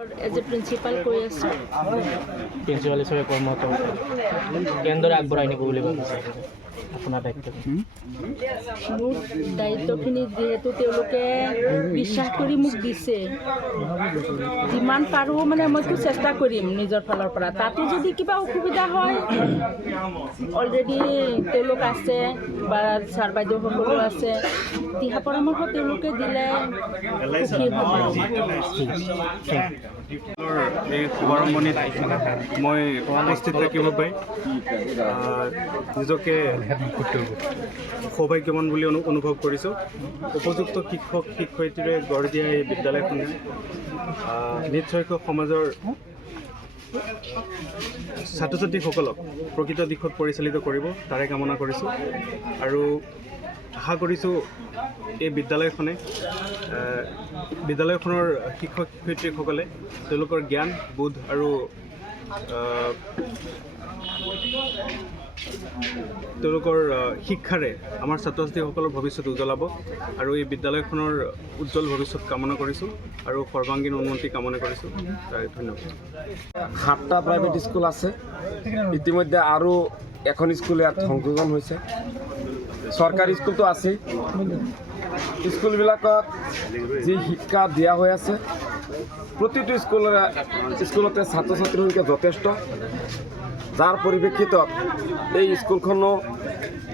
As a principal কৰি আছোঁ। Principal হিচাপে কৰ্মৰত কেনেদৰে আগবঢ়াই নিব বুলি ভাবিছে আপোনাৰ দায়িত্ব? মোৰ দায়িত্বখিনি যিহেতু তেওঁলোকে বিশ্বাস কৰি মোক দিছে, যিমান পাৰোঁ মানে মইতো চেষ্টা কৰিম নিজৰ ফালৰ পৰা। তাতো যদি কিবা অসুবিধা হয়, অলৰেডি তেওঁলোক আছে বা ছাৰ বাইদেউসকলো আছে, দিহা পৰামৰ্শ তেওঁলোকে দিলে সুখী হ'ম আৰু। এই শুভাৰম্ভণিত মই উপস্থিত থাকিব পাই নিজকে সৌভাগ্যৱান বুলি অনুভৱ কৰিছোঁ। উপযুক্ত শিক্ষক শিক্ষয়িত্ৰীৰে গঢ় দিয়া এই বিদ্যালয়খনে নিশ্চয়কৈ সমাজৰ ছাত্ৰ ছাত্ৰীসকলক প্ৰকৃত দিশত পৰিচালিত কৰিব, তাৰে কামনা কৰিছোঁ। আৰু আশা কৰিছোঁ এই বিদ্যালয়খনৰ শিক্ষক শিক্ষয়িত্ৰীসকলে তেওঁলোকৰ জ্ঞান বোধ আৰু তেওঁলোকৰ শিক্ষাৰে আমাৰ ছাত্ৰ ছাত্ৰীসকলৰ ভৱিষ্যত উজ্বলাব। আৰু এই বিদ্যালয়খনৰ উজ্জ্বল ভৱিষ্যত কামনা কৰিছোঁ আৰু সৰ্বাংগীন উন্নতি কামনা কৰিছোঁ। ধন্যবাদ। 7টা প্ৰাইভেট স্কুল আছে, ইতিমধ্যে আৰু এখন স্কুল ইয়াত সংযোজন হৈছে। চৰকাৰী স্কুলটো আছেই। স্কুলবিলাকত যি শিক্ষা দিয়া হৈ আছে, প্ৰতিটো স্কুলতে ছাত্ৰ ছাত্ৰীৰ সংখ্যা যথেষ্ট, যাৰ পৰিপ্ৰেক্ষিতত এই স্কুলখনো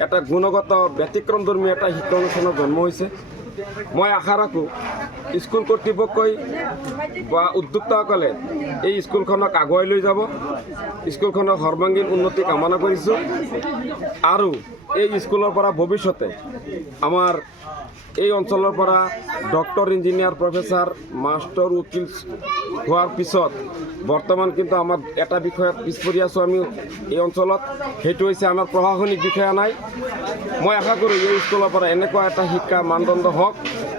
এটা গুণগত ব্যতিক্ৰমধৰ্মী এটা শিক্ষা অনুষ্ঠানৰ জন্ম হৈছে। মই আশা ৰাখোঁ স্কুল কৰ্তৃপক্ষই বা উদ্যোক্তাসকলে এই স্কুলখনক আগুৱাই লৈ যাব। স্কুলখনৰ সৰ্বাংগীন উন্নতি কামনা কৰিছোঁ। আৰু এই স্কুলৰ পৰা ভৱিষ্যতে আমাৰ এই অঞ্চলৰ পৰা ডক্টৰ, ইঞ্জিনিয়াৰ, প্ৰফেচাৰ, মাষ্টৰ, উকিল হোৱাৰ পিছত বৰ্তমান কিন্তু আমাৰ এটা বিষয়ত পিছ পৰি আছোঁ আমি এই অঞ্চলত, সেইটো হৈছে আমাৰ প্ৰশাসনিক বিষয়া নাই। মই আশা কৰোঁ এই স্কুলৰ পৰা এনেকুৱা এটা শিক্ষা মানদণ্ড হওক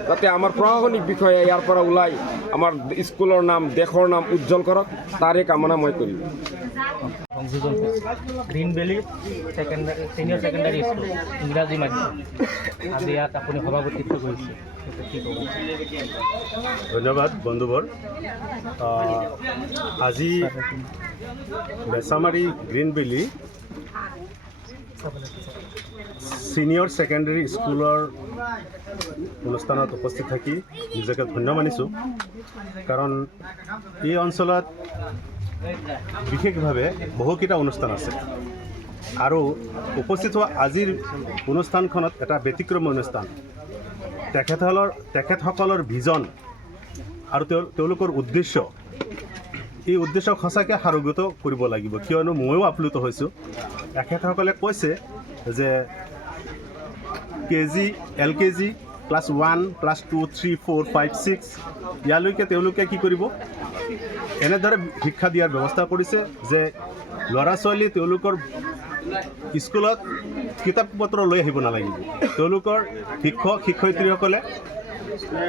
যাতে আমাৰ প্ৰশাসনিক বিষয়া ইয়াৰ পৰা ওলাই আমাৰ স্কুলৰ নাম, দেশৰ নাম উজ্জ্বল কৰক, তাৰে কামনা মই কৰিম। সংযোজন green valley senior secondary school ইংৰাজী মাধ্যম, আজি ইয়াত আপুনি সভাপতিত্ব কৰিছে, কি ক'ব? ধন্যবাদ বন্ধুবৰ। আজি Bechamari green valley senior secondary স্কুলৰ অনুষ্ঠানত উপস্থিত থাকি নিজকে ধন্য মানিছোঁ। কাৰণ এই অঞ্চলত বিশেষভাৱে বহুকেইটা অনুষ্ঠান আছে আৰু উপস্থিত হোৱা আজিৰ অনুষ্ঠানখনত এটা ব্যতিক্ৰমী অনুষ্ঠান। তেখেতসকলৰ ভিজন আৰু তেওঁলোকৰ উদ্দেশ্য, এই উদ্দেশ্যক সঁচাকৈ সাৰোগত কৰিব লাগিব, কিয়নো ময়ো আপ্লুত হৈছোঁ। তেখেতসকলে কৈছে যে LKG ক্লাছ 1, ক্লাছ 2, 3, 4, 5, 6 ইয়ালৈকে তেওঁলোকে কি কৰিব, এনেদৰে শিক্ষা দিয়াৰ ব্যৱস্থা কৰিছে যে ল'ৰা ছোৱালী তেওঁলোকৰ স্কুলত কিতাপ পত্ৰ লৈ আহিব নালাগিব। তেওঁলোকৰ শিক্ষক শিক্ষয়িত্ৰীসকলে,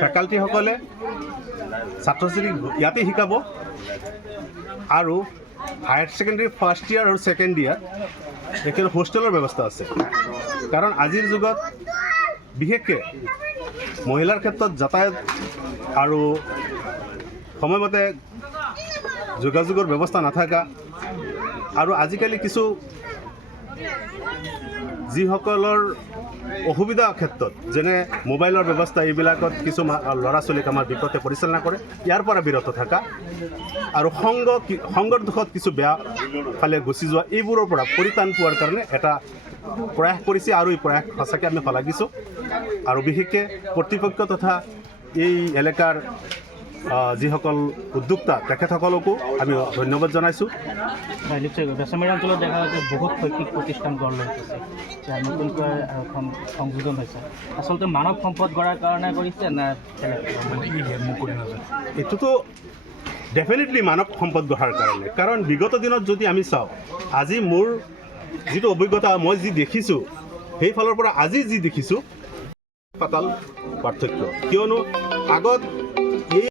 ফেকাল্টিসকলে ছাত্ৰ ছাত্ৰীক ইয়াতে শিকাব। আৰু হায়াৰ ছেকেণ্ডেৰী ফাৰ্ষ্ট ইয়াৰ আৰু ছেকেণ্ড ইয়াৰ একেলগে হোষ্টেলৰ ব্যৱস্থা আছে। কাৰণ আজিৰ যুগত বিশেষকৈ মহিলাৰ ক্ষেত্ৰত যাতায়াত আৰু সময়মতে যোগাযোগৰ ব্যৱস্থা নাথাকা, আৰু আজিকালি কিছু যিসকলৰ অসুবিধা ক্ষেত্ৰত যেনে মোবাইলৰ ব্যৱস্থা, এইবিলাকত কিছু ল'ৰা ছোৱালীক আমাৰ বিপথে পৰিচালনা কৰে, ইয়াৰ পৰা বিৰত থকা আৰু সংগৰ দুখত কিছু বেয়া ফালে গুচি যোৱা, এইবোৰৰ পৰা পৰিত্ৰাণ পোৱাৰ কাৰণে এটা প্ৰয়াস কৰিছে। আৰু এই প্ৰয়াস সঁচাকৈ আমি শলাগিছোঁ। আৰু বিশেষকৈ কৰ্তৃপক্ষ তথা এই এলেকাৰ যিসকল উদ্যোক্তা তেখেতসকলকো আমি ধন্যবাদ জনাইছোঁ। নিশ্চয় বেচামাৰী অঞ্চলত দেখা হৈছে বহুত শৈক্ষিক প্ৰতিষ্ঠান গঢ় লৈ উঠিছে, নতুনকৈ এখন সংযোজন হৈছে। আচলতে মানৱ সম্পদ গঢ়াৰ কাৰণে কৰিছে নে এইটোতো ডেফিনেটলি মানৱ সম্পদ গঢ়াৰ কাৰণে। কাৰণ বিগত দিনত যদি আমি চাওঁ, আজি মোৰ যিটো অভিজ্ঞতা, মই যি দেখিছোঁ সেইফালৰ পৰা আজি যি দেখিছোঁ পাতাল পাৰ্থক্য। কিয়নো আগত